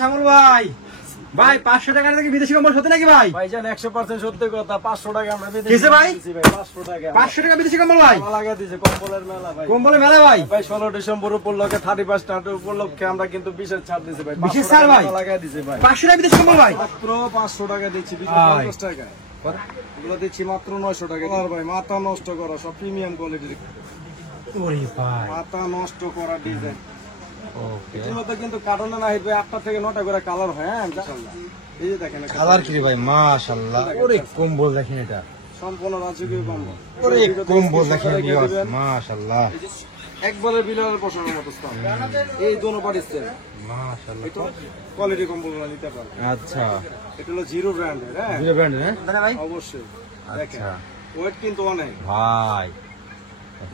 শ্যামল ভাই, ভাই 500 টাকা থেকে বিদেশি কম্বল সত্যি নাকি ভাই? ভাইজান 100% সত্যি কথা। 500 টাকা আমরা বিদেশি কিসে ভাই? 500 টাকা 500 টাকা বিদেশি কম্বল ভাই, লাগা দিয়েছে কম্বলের মেলা ভাই। কম্বলের মেলা ভাই। ভাই 16 ডিসেম্বর উপলক্ষে 31 স্টার্ট উপলক্ষে আমরা কিন্তু বিশেষ ছাড় দিয়েছি ভাই। বিশেষ ছাড় ভাই লাগা দিয়েছি ভাই। 500 টাকা বিদেশি কম্বল ভাই, মাত্র 500 টাকা দিচ্ছি, 50 টাকা এগুলো দিচ্ছি মাত্র 900 টাকা। আর ভাই মাথা নষ্ট করা সব প্রিমিয়াম কোয়ালিটির, ওরে ভাই মাথা নষ্ট করা ডিজাইন। ওকে, এর মধ্যে কিন্তু কার্টনে না হিট ভাই 8টা থেকে 9টা করে কালার হয়। হ্যাঁ ইনশাআল্লাহ। এই যে দেখেন কালার কি ভাই, মাশাআল্লাহ। ওরে কম্বল দেখেন, এটা সম্পূর্ণ রাজকীয় কম্বল। ওরে কম্বল দেখেন মাশাআল্লাহ, একবারে বিলালের পোষানোর মতো স্থান। এই দোনো পারিছে মাশাআল্লাহ। এটা কোয়ালিটি কম্বলগুলো নিতে পারবে। আচ্ছা, এটা হলো জিরো ব্র্যান্ডের। হ্যাঁ জিরো ব্র্যান্ড হ্যাঁ ভাই, অবশ্যই। দেখেন আচ্ছা ওয়েট কিন্তু অনেক ভাই।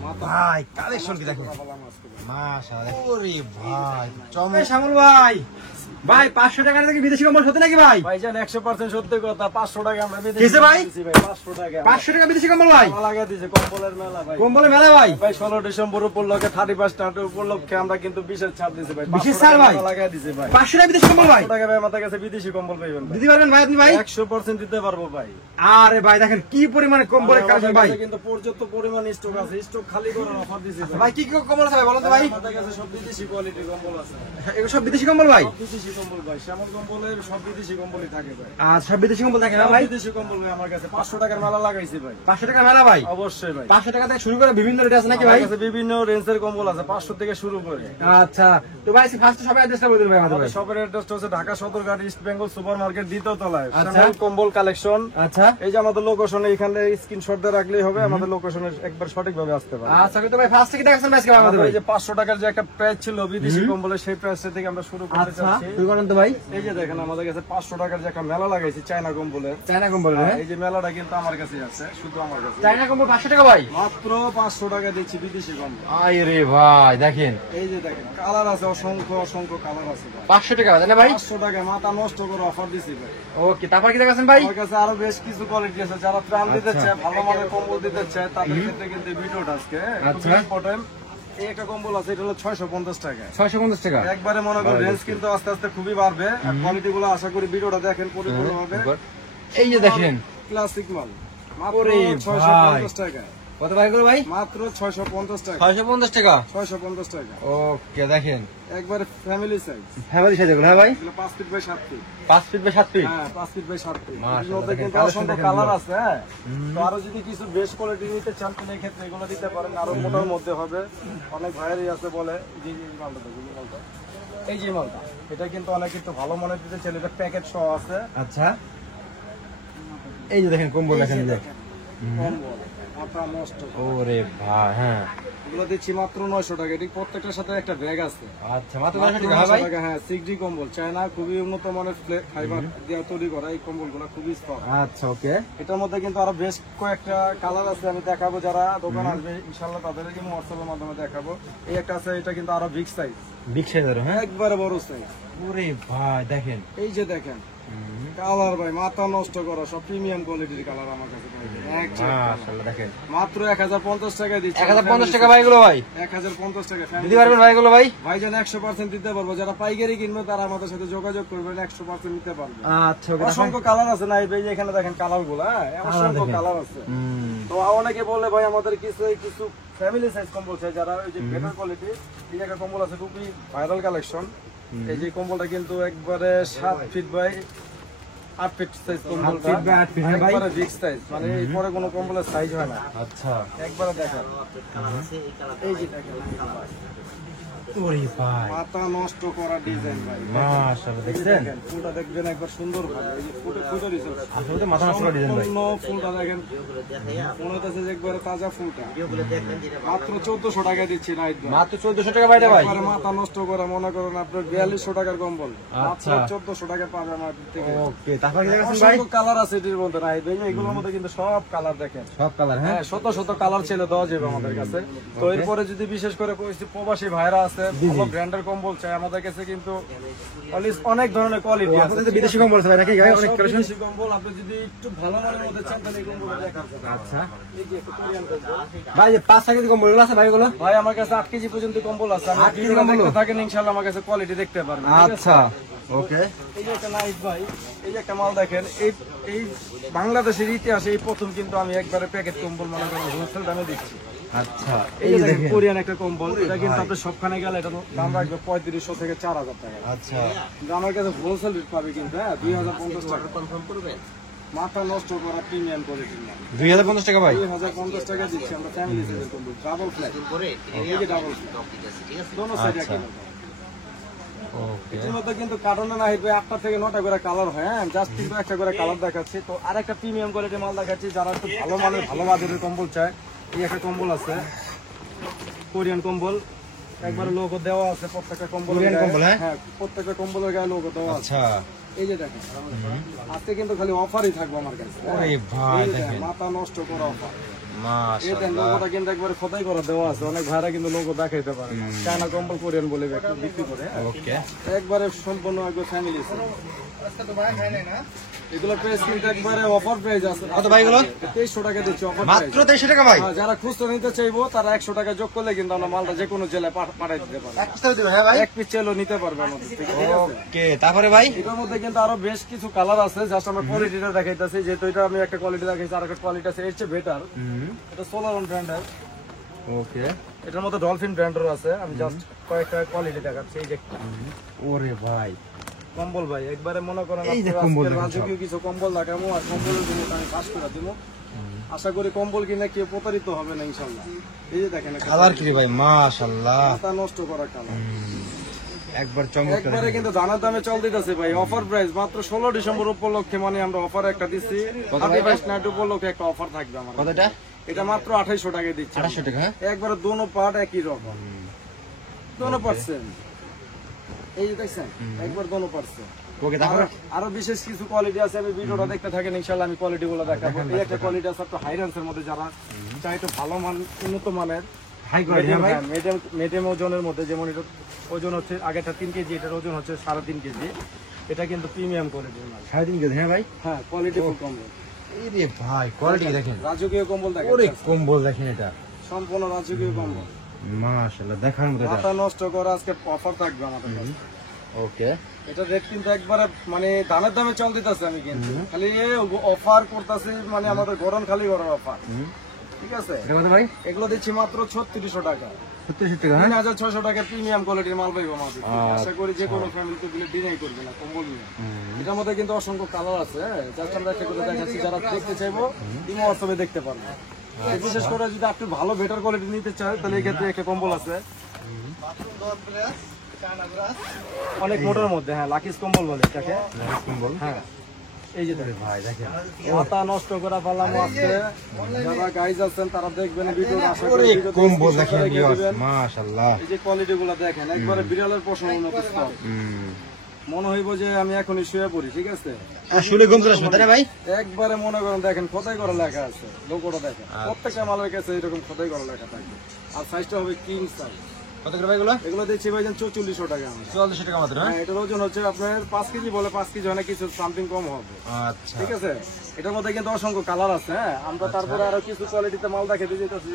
মাথা ভাই কালেকশন কি দেখেন ভালো আজকে ভাই। মাশাআল্লাহ। ওরে ভাই চমৎকার শ্যামল ভাই, ভাই 500 টাকা থেকে বিদেশি কম্বল সত্যি নাকি ভাই? ভাইজান 100% সত্যি কথা। 500 টাকা আমরা বিদেশি কিসে ভাই? দিয়েছি ভাই। 500 টাকা 500 টাকা বিদেশি কম্বল ভাই, লাগা দিয়েছে কম্বলের মেলা ভাই। কম্বলের মেলা ভাই। ভাই 16 ডিসেম্বর উপলক্ষে 31 স্টার্ট উপলক্ষে আমরা কিন্তু বিশেষ ছাড় দিয়েছি ভাই। বিশেষ ছাড় ভাই লাগা দিয়েছি ভাই। 500 টাকা বিদেশি কম্বল ভাই, 500 টাকা ভাই আমাদের কাছে বিদেশি কম্বল পাইবেন ভাই। দিতে পারবেন ভাই আপনি ভাই? 100% দিতে পারবো ভাই। আরে ভাই দেখেন কি পরিমাণে কম্বলের কালেকশন ভাই। কিন্তু পর্যাপ্ত পরিমাণ স্টক আছে, স্টক খালি করার অফার দিয়েছি ভাই। ভাই কি কি কম্বল আছে ভাই বলুন তো ভাই? আমাদের কাছে সব বিদেশি কোয়ালিটির কম্বল আছে। এগুলো সব বিদেশি কম্বল ভাই? সব বিদেশি কম্বল ভাই। শ্যামল কম্বলের সব বিদেশি কম্বলই থাকে ভাই। আর সব বিদেশি কম্বল থাকে না সব ভাই? বিদেশি কম্বল ভাই আমার কাছে 500 টাকার মেলা লাগাইছি ভাই। 500 টাকা মেলা ভাই, অবশ্যই ভাই। 500 টাকা থেকে শুরু করে বিভিন্ন রেট আছে নাকি ভাই? আমার কাছে বিভিন্ন রেঞ্জের কম্বল আছে 500 থেকে শুরু করে। আচ্ছা তো ভাই ফার্স্ট সবাই অ্যাড্রেসটা বলে দিন ভাই আমাদের আমাদের ভাই। শপের অ্যাড্রেসটা হচ্ছে Dhaka Sadarghat east Bengal super market দ্বিতীয় তলায়। আচ্ছা। শ্যামল কম্বল কালেকশন। আচ্ছা এই যে আমাদের লোকেশনে এখানে স্ক্রিনশট দিয়ে রাখলেই হবে, আমাদের লোকেশনে একবার সঠিকভাবে আসতে পারবে। আচ্ছা তো ভাই ফার্স্ট থেকে দেখাচ্ছেন ভাই আজকে আমাদের আমাদের ভাই। এই যে 500 টাকার যে একটা প্রাইস ছিল বিদেশি কম্বলের, সেই প্রাইস থেকে আমরা শুরু করতে আচ্ছা চাচ্ছি। শুরু করেন তো ভাই। এই যে দেখেন আমাদের কাছে 500 টাকার যে একটা মেলা লাগাইছি চায়না কম্বলের। চায়না কম্বল হ্যাঁ, এই যে মেলাটা কিন্তু আমার কাছে আছে, শুধু আমার কাছে। চায়না কম্বল 500 টাকা ভাই, মাত্র 500 টাকা দিচ্ছি বিদেশি কম্বল। আয় রে ভাই দেখেন এই যে দেখেন কালার আছে, অসংখ্য অসংখ্য কালার আছে ভাই। 500 টাকা তাই না ভাই? 500 টাকা মাথা নষ্ট করে অফার দিছি ভাই। ওকে তারপর কি দেখাচ্ছেন ভাই? আমার কাছে আরো বেশ কিছু কোয়ালিটি আছে, যারা প্রাণ দিতে চায়, ভালো মানের কম্বল দিতে চায়, তাদের ক্ষেত্রে কিন্তু এই ভিডিওটা আজকে আচ্ছা। খুবই ইম্পর্টেন্ট। এই একটা কম্বল আছে, এটা হলো 650 টাকা। 650 টাকা একবারে মনে করেন রেঞ্জ কিন্তু আস্তে আস্তে খুবই বাড়বে। আর কোয়ালিটি গুলো আশা করি ভিডিওটা দেখেন পরিপূর্ণভাবে। এই যে দেখেন ক্লাসিক মাল মাত্র ওরে 650 টাকা। কত ভাই করে ভাই? মাত্র 650 টাকা। 650 টাকা 650 টাকা ওকে দেখেন একবারে ফ্যামিলি সাইজ। ফ্যামিলি সাইজ এগুলো হ্যাঁ ভাই? এগুলো 5 feet by 7 feet. 5 feet by 7 feet হ্যাঁ 5 ফিট বাই 7 ফিট। মাশাআল্লাহ, এর মধ্যে কিন্তু দেখেন, অসংখ্য দেখেন কালার এগুলো। আছে। হ্যাঁ তো আরো যদি কিছু বেস্ট কোয়ালিটি নিতে চান তাহলে এই ক্ষেত্রে এগুলো দিতে পারেন, আরো মোটার মধ্যে হবে। অনেক ভাইয়ারই আছে বলে যে এই মালটা দেখুন, এই মালটা, এই যে মালটা, এটা কিন্তু অনেক কিন্তু ভালো মনে দিতে চাইলে এটা প্যাকেট সহ আছে। আচ্ছা এই যে দেখেন কম্বল এই দেখেন যে এই যে। দেখেন, কম্বল মাথা নষ্ট। ওরে ভাই হ্যাঁ এগুলো দিচ্ছি মাত্র 900 টাকা। এটি প্রত্যেকটার সাথে একটা ব্যাগ আছে। আচ্ছা মাত্র মাত্র 900 টাকা হ্যাঁ ভাই? 900 টাকা। হ্যাঁ 6D কম্বল, চায়না খুবই উন্নত মানের ফাইবার দিয়ে তৈরি করা এই কম্বলগুলো খুবই স্ট্রং। আচ্ছা ওকে এটার মধ্যে কিন্তু আরো বেশ কয়েকটা কালার আছে, আমি দেখাবো। যারা দোকান আসবে ইনশাআল্লাহ তাদেরকে আমি হোয়াটসঅ্যাপের মাধ্যমে দেখাবো। এই একটা আছে, এটা কিন্তু আরো বিগ সাইজ, বিগ সাইজের হ্যাঁ? একবারে বড় সাইজ। ওরে ভাই দেখেন এই যে দেখেন কালার ভাই মাথা নষ্ট করা সব প্রিমিয়াম কোয়ালিটির কালার আমার কাছে পাইবেন। মাশাআল্লাহ দেখেন মাত্র 1050 টাকা দিচ্ছি। 1050 টাকা ভাই এগুলো ভাই? 1050 টাকা দিতে পারবেন ভাই এগুলো ভাই? ভাইজান 100% দিতে পারবো। যারা পাইকারি কিনবে তারা আমাদের সাথে যোগাযোগ করবেন, 100% নিতে পারবে। আচ্ছা ওকে অসংখ্য কালার আছে না, এই যে এখানে দেখেন কালার গুলা, অসংখ্য কালার আছে। তো অনেকে বলে ভাই আমাদের কিছু কিছু ফ্যামিলি সাইজ কম্বল চাই, যারা ওই যে বেটার কোয়ালিটি। এই একটা কম্বল আছে খুবই ভাইরাল কালেকশন। এই যে কম্বলটা কিন্তু একবারে 7 ফিট বাই 8 ফিট সাইজ কম্বল, 8 ফিট বাই 8 ফিট হ্যাঁ ভাই? একবারে বিগ সাইজ, মানে এই পরে কোনো কম্বলের সাইজ হয় না। আচ্ছা একবারে দেখেন, এই যে দেখেন ওরে ভাই মাথা নষ্ট করা ডিজাইন ভাই। মাশাআল্লাহ এই যে দেখছেন? দেখেন ফুলটা দেখবেন একবার সুন্দর ভাবে, এই যে ফুলটা দিয়েছে আসলে তো মাথা নষ্ট করা ডিজাইন ভাই। সম্পূর্ণ ফুলটা দেখেন, মনে হচ্ছে যে একবারে তাজা ফুলটা। মাত্র 1400 টাকা দিচ্ছি নাইট ভাই। মাত্র 1400 টাকা ভাই এটা ভাই? একবারে মাথা নষ্ট করা, মনে করেন আপনার 4200 টাকার কম্বল, মাত্র আচ্ছা। 1400 টাকা পাবে আমার থেকে। ওকে তারপর কি দেখাচ্ছেন ভাই? অসংখ্য কালার আছে এটির মধ্যে নাইট ভাই, এগুলোর মধ্যে কিন্তু সব কালার দেখেন। সব কালার হ্যাঁ? হ্যাঁ শত শত কালার ছেলে দেওয়া যাবে আমাদের কাছে। তো এরপরে যদি বিশেষ করে প্রবাসী ভাইরা আছে, ভালো ব্র্যান্ডের কম্বল চাই, আমাদের কাছে কিন্তু অনেক ধরনের কোয়ালিটি আছে। আপনাদের বিদেশি কম্বল আছে ভাই নাকি ভাই? অনেক কালেকশন। বিদেশি কম্বল আপনি যদি একটু ভালো মানের মধ্যে চান তাহলে এই কম্বল দেখেন। আচ্ছা এই যে একটা কোরিয়ান কম্বল। ভাই যে 5 কেজি কম্বল গুলো আছে ভাই এগুলো? ভাই আমার কাছে 8 কেজি পর্যন্ত কম্বল আছে। আপনি 8 কেজি ভিডিওটা কম্বল? দেখতে থাকেন ইনশাআল্লাহ আমার কাছে কোয়ালিটি দেখতে পারবেন। ঠিক আছে? আচ্ছা ওকে, এই যে একটা নাইট ভাই, এই যে একটা মাল দেখেন, এই এই বাংলাদেশের ইতিহাসে এই প্রথম কিন্তু আমি একবারে প্যাকেট কম্বল মনে করেন হোলসেল দামে দিচ্ছি। আচ্ছা এই যে দেখেন কোরিয়ান একটা কম্বল, এটা কিন্তু আপনি সবখানে গেলে এটা দাম রাখবে 3500 থেকে 4000 টাকা। আচ্ছা, কিন্তু আমার কাছে হোলসেল রেট পাবে কিন্তু, হ্যাঁ 2050 টাকা কনফার্ম করবেন। মাথা নষ্ট করা প্রিমিয়াম কোয়ালিটির মাল 2050 টাকা ভাই। 2050 টাকা দিচ্ছি আমরা ফ্যামিলি সাইজের কম্বল, ডাবল ফ্ল্যাট করে, এই যে ডাবল ফ্ল্যাট দোনো সাইডে একই রকম। ওকে, এর মধ্যে কিন্তু কার্টনে না হিসেবে 8টা থেকে 9টা করে কালার হয়, হ্যাঁ জাস্ট কিন্তু একটা করে কালার দেখাচ্ছি। তো আরেকটা প্রিমিয়াম কোয়ালিটির মাল দেখাচ্ছি, যারা একটু ভালো মানের ভালো বাজেটের কম্বল চায়, এই একটা কম্বল আছে কোরিয়ান কম্বল, একবারে লোগো দেওয়া আছে প্রত্যেকটা কম্বল। কোরিয়ান কম্বল, হ্যাঁ প্রত্যেকটা কম্বলের গায়ে লোগো দেওয়া আছে। আচ্ছা, এই যে দেখেন আজকে কিন্তু খালি অফারই থাকবে আমার কাছে। ওরে ভাই এই যে দেখেন, মাথা নষ্ট করা অফার। এই মাশাআল্লাহ, দেন লোগোটা কিন্তু একবারে খোদাই করা দেওয়া আছে, অনেক ভাইরা কিন্তু লোগো দেখাইতে পারে না, চায়না কম্বল কোরিয়ান বলে বিক্রি করে, হ্যাঁ। ওকে, একবারে সম্পূর্ণ একবার ফ্যামিলি এগুলো প্রাইস কিন্তু একবারে অফার প্রাইস আছে। কত ভাই এগুলো? 2300 টাকা দিচ্ছি অফার মাত্র প্রাইস। 2300 টাকা ভাই। যারা খুচরা নিতে চাইবো তারা 100 টাকা যোগ করলে কিন্তু আমরা মালটা যে কোনো জেলায় পাঠাই দিতে পারবো। এক পিস দিবেন হ্যাঁ ভাই? এক পিস চাইলেও নিতে পারবে আমাদের থেকে, ঠিক আছে? ওকে, তারপরে ভাই এটার মধ্যে কিন্তু আরো বেশ কিছু কালার আছে, জাস্ট আমরা কোয়ালিটিটা দেখাইতেছি, যেহেতু এটা আমি একটা কোয়ালিটি দেখাইছি, আর একটা কোয়ালিটি আছে এর চেয়ে বেটার। এটা সোলারন ব্র্যান্ডের, ওকে, এটার মধ্যে ডলফিন ব্র্যান্ডের আছে, আমি জাস্ট কয়েকটা কোয়ালিটি দেখাচ্ছি। এই যে ওরে ভাই কম্বল ভাই, একবারে মনে করেন এই যে আপনার কম্বল আজকের দেখেন রাজকীয় কিছু কম্বল দেখাবো, আর কম্বলের জন্য আমি কাজ করে দেবো। আশা করি কম্বল কিনে কেউ প্রতারিত হবে না ইনশাল্লাহ। এই যে দেখেন একটা কালার কি রে ভাই, মাশাআল্লাহ, মাথা নষ্ট করা কালার, একবার চমৎকার। একবারে কিন্তু দানার দামে চল দিতেছে ভাই, অফার প্রাইস মাত্র 16 ডিসেম্বর উপলক্ষে, মানে আমরা অফার একটা দিচ্ছি, 28 নাইট উপলক্ষে একটা অফার থাকবে আমার। কতটা? এটা মাত্র 2800 টাকায় দিচ্ছি, 2800 টাকা, হ্যাঁ? একবারে দোনো পার্ট একই রকম, দোনো পার্সেন্ট। এই যে দেখছেন একবার দোনো পার্সেন্ট। ওকে, তারপরে আরো বিশেষ কিছু কোয়ালিটি আছে, আমি ভিডিওটা দেখতে থাকেন, ইনশাআল্লাহ আমি কোয়ালিটি গুলো দেখাবো। এই একটা কোয়ালিটি আছে একটু হাই রেঞ্জের মধ্যে, যারা চাই একটু ভালো মান উন্নত মানের হাই কোয়ালিটি ভাই। মিডিয়াম ওজনের মধ্যে, যেমন এটা ওজন হচ্ছে আগেটা 3 কেজি, এটার ওজন হচ্ছে 3.5 কেজি। এটা কিন্তু প্রিমিয়াম কোয়ালিটির মাল, 3.5 কেজি, হ্যাঁ ভাই? হ্যাঁ কোয়ালিটি ফুল কম্বল। এই রে ভাই, কোয়ালিটি দেখেন, রাজকীয় কম্বল দেখেন, ওরে কম্বল দেখেন, এটা সম্পূর্ণ রাজকীয় কম্বল, মাশাআল্লাহ, দেখার মতো এটা। মাথা নষ্ট করা আজকে অফার থাকবে আমাদের কাছে। ওকে, এটা রেট কিন্তু একবারে মানে দামের দামে চল দিতেছে, আমি কিন্তু খালি অফার করতেছি, মানে আমাদের গরম খালি গরম অফার, ঠিক আছে? এটা কত ভাই? এগুলো দিচ্ছি মাত্র 3600 টাকা, 3700 টাকা, হ্যাঁ? 3600 টাকা প্রিমিয়াম কোয়ালিটির মাল পাইবো আমাদের। আশা করি যে কোনো ফ্যামিলিতে দিলে ডিনাই করবে না কম্বল নিয়ে। এটার মধ্যে কিন্তু অসংখ্য কালার আছে, হ্যাঁ জাস্ট আমরা একটা করে দেখাচ্ছি, যারা দেখতে চাইবো ইমো হোয়াটসঅ্যাপে দেখতে পারবে। বিশেষ করে যদি আপনি ভালো বেটার কোয়ালিটি নিতে চান, তাহলে এই ক্ষেত্রে একটা কম্বল আছে অনেক মোটার মধ্যে, হ্যাঁ লাকিস কম্বল বলে এটাকে, কম্বল, হ্যাঁ। এই যে দেখেন ভাই দেখেন, মাথা নষ্ট করা পারলাম আজকে, যারা গাইজ আছেন তারা দেখবেন ভিডিও, আশা করি ওরে ভিডিওতে কম্বল screenshot দেখেন রেখে ভিউয়ার্স, দিবেন। মাশাআল্লাহ। এই যে কোয়ালিটি গুলো দেখেন, একবারে বিড়ালের পশমের মতো stock। মনে হইব যে আমি এখনই শুয়ে পড়ি, ঠিক আছে? আসলে গন্ধ আসবে তাই না ভাই? একবারে মনে করেন দেখেন খোদাই করা লেখা আছে, লোগোটা দেখেন, প্রত্যেকটা মালের কাছে এরকম খোদাই করা লেখা থাকবে। আর সাইজটা হবে কিং সাইজ। কত করে ভাই এগুলো? এগুলো দিচ্ছি ভাইজান 4400 টাকা আমরা। 4400 টাকা মাত্র, হ্যাঁ? হ্যাঁ, এটার ওজন হচ্ছে আপনার 5 কেজি বলে 5 কেজি অনেক কিছু সামথিং কম হবে, আচ্ছা, ঠিক আছে? এটার মধ্যে কিন্তু অসংখ্য কালার আছে, হ্যাঁ আমরা তারপরে আরো কিছু কোয়ালিটিতে মাল দেখাতে যেতেছি,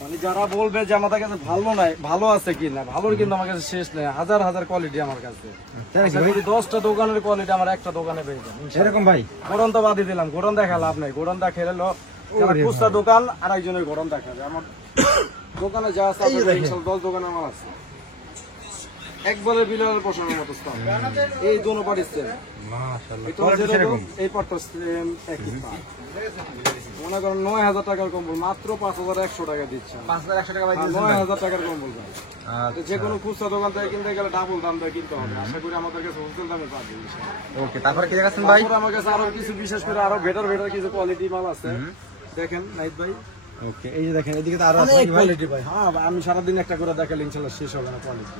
মানে যারা বলবে যে আমাদের কাছে ভালো নাই, ভালো আছে কিনা, ভালোর কিন্তু আমার কাছে শেষ নেই, হাজার হাজার কোয়ালিটি আমার কাছে। আশা করি 10টা দোকানের কোয়ালিটি আমার একটা দোকানে পেয়ে যাবেন। এরকম ভাই? গোড়ন তো বাদই দিলাম, গোড়ন দেখা লাভ নাই, গোড়ন দেখালে যারা খুচরা দোকান আর একজনের গোড়ন দেখাবে। আমার দোকানে যা আছে 10 দোকানে আমার আছে, একবারে বিলালের পশমের মতো stock। এই দোনো পার্টি সেম, মাশাআল্লাহ, এটা কোয়ালিটি যেরকম সেরকম। এই পার্টটা সেম একই পার্ট। মনে করেন 9000 টাকার কম্বল মাত্র 5100 টাকা দিচ্ছে। 5100 টাকা ভাই দিয়েছেন ভাই? 9000 টাকার কম্বল ভাই। আচ্ছা, যে কোনো খুচরা দোকান থেকে কিনতে গেলে ডাবল দাম দিয়ে কিনতে হবে, আশা করি আমাদের কাছে হোলসেল দামে পাবেন ইনশাআল্লাহ। ওকে, তারপরে কি দেখাচ্ছেন ভাই? তারপর আমার কাছে আরো কিছু বিশেষ করে আরো বেটার কিছু কোয়ালিটি মাল আছে, দেখেন নাইট ভাই। ওকে, এই যে দেখেন, এদিকে তো আরো আছে অনেক ভাই। কোয়ালিটি ভাই, হ্যাঁ ভাই, আমি সারাদিন একটা করে দেখালে ইনশাআল্লাহ শেষ হবে না কোয়ালিটি।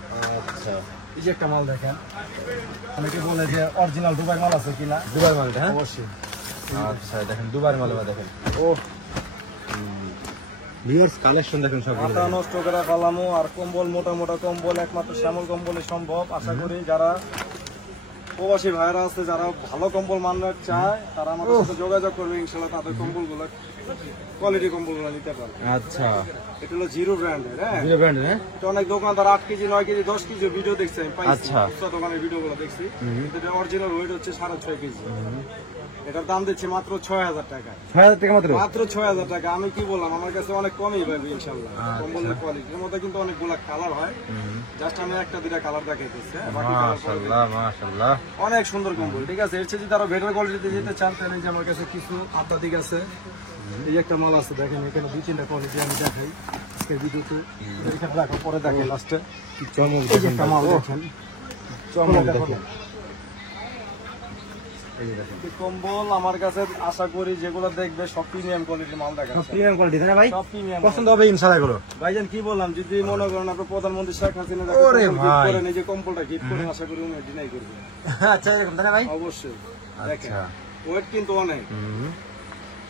আচ্ছা, এই যে একটা মাল দেখেন, অনেকে বলে যে অরিজিনাল দুবাই মাল আছে কিনা, দুবার মাল, হ্যাঁ? অবশ্যই। আচ্ছা, দেখেন দুবার মাল, দেখেন ও ভিউয়ার্স, কালেকশন দেখুন সবগুলো। মাথা নষ্ট করে ফেলামো, আর কম্বল মোটা মোটা কম্বল একমাত্র শ্যামল কম্বলে সম্ভব। আশা করি যারা প্রবাসী ভাইরা আছে, যারা ভালো কম্বল মানতে চায়, তারা আমাদের সাথে যোগাযোগ করবে, ইনশাআল্লাহ তাদের কম্বল গুলো কোয়ালিটি কম্বলগুলো নিতে পারবে। আচ্ছা, এটা হলো জিরো ব্র্যান্ডের, হ্যাঁ জিরো ব্র্যান্ড হ্যাঁ। এটা অনেক দোকানদার 8 কেজি 9 কেজি 10 কেজি ভিডিও দেখছি আমি পাইছি, আচ্ছা। খুচরা দোকানের ভিডিওগুলো দেখছি, কিন্তু এটা অরিজিনাল ওয়েট হচ্ছে 6.5 কেজি। এটার দাম দিচ্ছি মাত্র 6000 টাকা, 6000 টাকা মাত্র। মাত্র 6000 টাকা। আমি কি বললাম, আমার কাছে অনেক কমই পাবে ইনশাআল্লাহ। কম্বলের কোয়ালিটির মধ্যে কিন্তু অনেকগুলা কালার হয়, জাস্ট আমি একটা দুইটা কালার দেখাইতেছি, হ্যাঁ, বাকি কালার পরে মাশাআল্লাহ মাশাআল্লাহ, অনেক সুন্দর কম্বল। ঠিক আছে, এর চেয়ে যদি আরো বেটার কোয়ালিটিতে যেতে চান তাহলে যে আমার কাছে কিছু আত্মাধিক আছে। এই একটা মাল আছে, দেখেন এখানে 2-3টা কোয়ালিটি আমি দেখাই আজকের ভিডিওতে। এখানে রাখো, পরে দেখাই লাস্টে। চমক এই যে একটা মাল দেখেন, চমক দেখেন। দেখেন। এই যে দেখেন এই কম্বল আমার কাছে আশা করি যেগুলো দেখবে সব প্রিমিয়াম কোয়ালিটির মাল সব দেখাচ্ছে, প্রিমিয়াম কোয়ালিটি তাই না ভাই? সব প্রিমিয়াম পছন্দ হবে ইনশাআল্লাহ এগুলো। ভাইজান। কি বললাম, যদি মনে করেন আপনার প্রধানমন্ত্রী শেখ হাসিনা ওরে ভাই। করেন এই যে কম্বলটা গিফট করেন, আশা করি উনি ডিনাই করবে। আচ্ছা, এরকম তাই না ভাই? অবশ্যই দেখেন, আচ্ছা, ওয়েট কিন্তু অনেক।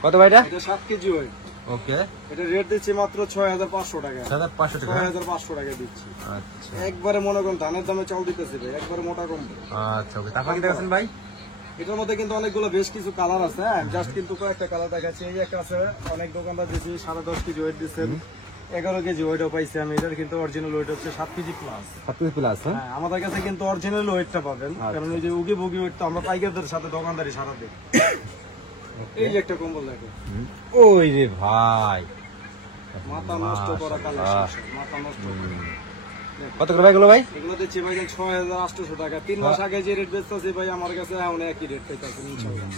কত ভাই এটা? এটা 7 কেজি ওয়েট। ওকে, এটা রেট দিচ্ছি মাত্র 6500 টাকা, 7500 টাকা। 6500 টাকা দিচ্ছি। আচ্ছা একবারে মনে করেন ধানের দামে চাল দিতেছে ভাই, একবারে মোটা কম্বল। আচ্ছা, ওকে। তারপর কি দেখাচ্ছেন ভাই? এটার মধ্যে কিন্তু অনেকগুলো বেশ কিছু কালার আছে, হ্যাঁ, জাস্ট কিন্তু কয়েকটা কালার দেখাচ্ছি। এই একটা আছে, অনেক দোকানদার দিচ্ছি 10.5 কেজি ওয়েট দিচ্ছেন, 11 কেজি ওয়েটও পাইছি আমি। এটার কিন্তু অরিজিনাল ওয়েট হচ্ছে 7 কেজি প্লাস। 7 পিস প্লাস হ্যাঁ। হ্যাঁ, আমাদের কাছে কিন্তু অরিজিনাল ওয়েটটা পাবেন, কারণ এই যে উগি বুগি ওয়েট তো আমরা পাইকারদের সাথে দোকানদারি সারা দিই। এই যে একটা কম্বল দেখো, ওই রে ভাই, মাথা নষ্ট করা কালেকশন, মাথা নষ্ট করা। কত করে ভাই এগুলো ভাই? এগুলো দিচ্ছি ভাই 6800 টাকা। 3 মাস আগে যে রেট বেচতেছি ভাই আমার কাছে এখন একই রেট পাইতেছি ইনশাআল্লাহ।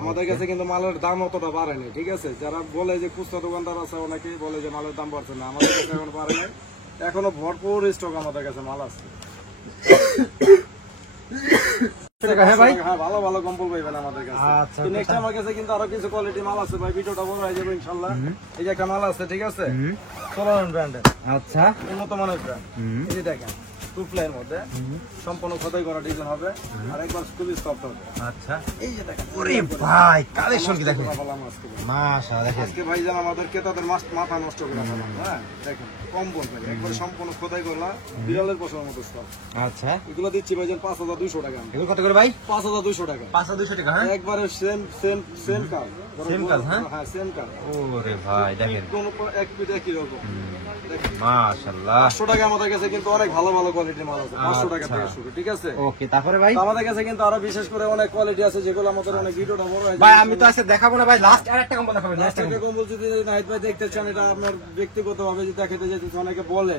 আমাদের কাছে কিন্তু মালের দাম অতটা বাড়েনি, ঠিক আছে। যারা বলে যে খুচরা দোকানদার আছে, অনেকেই বলে যে মালের দাম বাড়ছে না, আমাদের কাছে এখন বাড়ে নাই, এখনো ভরপুর স্টক আমাদের কাছে মাল আছে। হ্যাঁ ভাই, হ্যাঁ, ভালো ভালো কম্বল পাইবেন আমাদের কাছে। আচ্ছা, নেক্সট আমার কাছে কিন্তু আরো কিছু কোয়ালিটি মাল আছে ভাই, ভিডিওটা বড় হয়ে যাবে ইনশাআল্লাহ। এই যে একটা মাল আছে, ঠিক আছে, সোলারন ব্র্যান্ডের, আচ্ছা, উন্নত মানের ব্র্যান্ড। এই যে দেখেন, টু প্লাইয়ের মধ্যে সম্পূর্ণ খোদাই করা ডিজাইন হবে, আর একবার খুবই সফট হবে। আচ্ছা। এই যে দেখেন, ওরে ভাই, কালেকশন কি দেখেন, বললাম আজকে ভাই। মাশাআল্লাহ দেখেন। আজকে ভাইজান আমাদের ক্রেতাদের মাথা নষ্ট করে ফেলাম, হ্যাঁ, দেখেন কম্বল ভাই একবার সম্পূর্ণ খোদাই করলা, বিড়ালের পোষার মতো সব। আচ্ছা, এগুলো দিচ্ছি ভাইজান 5200 টাকা। এগুলো কত করে ভাই? 5200 টাকা, 5200 টাকা হ্যাঁ। একবারে সেম কাজ। Same কাজ, হ্যাঁ? হ্যাঁ, সেম কাজ। ওরে ভাই দেখেন, কোন এক পিঠ একই রকম। দেখেন, মাশাআল্লাহ। 500 টাকা আমাদের কাছে কিন্তু অনেক ভালো ভালো কোয়ালিটির মাল আছে, 500 টাকা থেকে শুরু, ঠিক আছে। ওকে, তারপরে ভাই? তো আমাদের কাছে কিন্তু আরো বিশেষ করে অনেক কোয়ালিটি আছে যেগুলো আমাদের অনেক ভিডিওটা বড় হয়। ভাই আমি তো আজকে দেখাবো না ভাই, লাস্ট আরেকটা কম্বল দেখাবেন। লাস্ট একটা কম্বল যদি নাহিদ ভাই দেখতে চান, এটা আপনার ব্যক্তিগত ভাবে যদি দেখাতে যেতে অনেকে বলে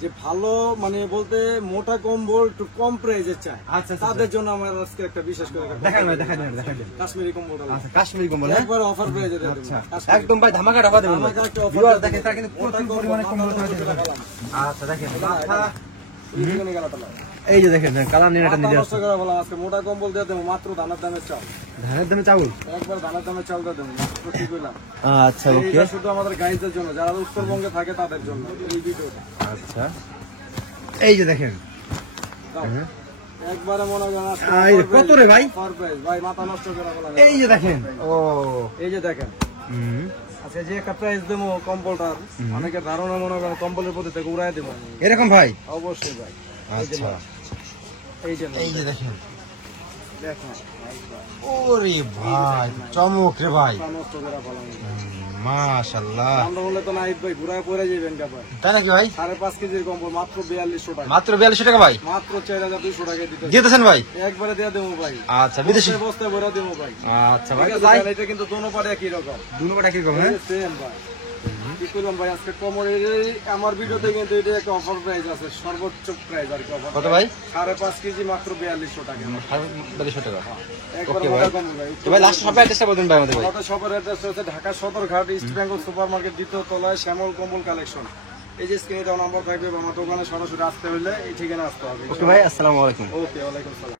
যে ভালো মানে বলতে মোটা কম্বল একটু কম প্রাইসে চায়, আচ্ছা, তাদের জন্য আমার আজকে একটা বিশেষ করে দেখান ভাই, দেখান দেখান। কাশ্মীরি কম্বল আচ্ছা, কাশ্মীরি কম্বল হ্যাঁ? একবার অফার প্রাইসে দেব। আচ্ছা, একদম ভাই ধামাকা ডাবা দেবেন ভাই। ধামাকা একটা offer ভিউয়ার দেব। দেখেন, তারা কিন্তু প্রচুর পরিমাণে কম্বল করে দিবেন। আচ্ছা দেখেন, মাথা এই যে দেখেন কালার নিয়ে এটা নিয়ে নষ্ট করে বললাম, আজকে মোটা কম্বল দিয়ে দেবো মাত্র ধানের দামের চাল, ধানের দামে চাউল। একবার ধানের দামের চাল দিয়ে দেবো মাত্র, কি কইলাম। আচ্ছা ওকে, এইটা শুধু আমাদের গাইজদের জন্য, যারা উত্তরবঙ্গে থাকে তাদের জন্য এই ভিডিওটা। আচ্ছা এই যে দেখেন, দাও। একবারে মনে করেন আজকে এই যে কত রে ভাই? সারপ্রাইজ ভাই, মাথা নষ্ট করে বললাম। এই যে দেখেন, ও এই যে দেখেন, আচ্ছা যে একটা প্রাইস দেবো কম্বলটার, অনেকের ধারণা মনে করেন কম্বলের প্রতি থেকে উড়াই দেবো। এরকম ভাই? অবশ্যই ভাই। আচ্ছা এই যে এই যে দেখেন, দেখেন ওরে ভাই চমক রে ভাই, মাথা নষ্ট করে বললাম। মাশাআল্লাহ। আমরা বললে তো নাহিদ ভাই ঘুরায় পরে যাবেন ভাই। তাই নাকি ভাই? 5.5 কেজির কম্বল মাত্র 4200 টাকা, মাত্র 4200 টাকা ভাই মাত্র 4200 টাকা দিতে দিতেছেন ভাই? একবারে দিয়ে দেবো ভাই। আচ্ছা, বিদেশি বস্তায় ভরে দেবো ভাই। আচ্ছা ভাই, ঠিক আছে, ভাই তাহলে এটা কিন্তু দোনো পারে একই রকম, দুনো কটা কি করবেন? সেম ভাই। কি করলাম ভাই আজকে কোমরের আমার ভিডিওতে কিন্তু এটা একটা অফার প্রাইস আছে, সর্বোচ্চ প্রাইস আর কি অফার। কত ভাই? 5.5 কেজি মাত্র 4200 টাকা, 4200 টাকা। একবার ওকে মোটা ভাই, কম্বল ভাই। তো ভাই লাস্ট সবাই অ্যাড্রেসটা বলুন ভাই আমাদের ভাই। আমাদের শপের অ্যাড্রেস হচ্ছে Dhaka Sadarghat east Bengal super market, দ্বিতীয় তলায় শ্যামল কম্বল কালেকশন। এই যে স্ক্রিনে দেওয়া নাম্বার থাকবে, আমার দোকানে সরাসরি আসতে হলে এই ঠিকানা আসতে হবে। ওকে ভাই, আসসালামু আলাইকুম। ওকে, ওয়ালাইকুম আসসালাম।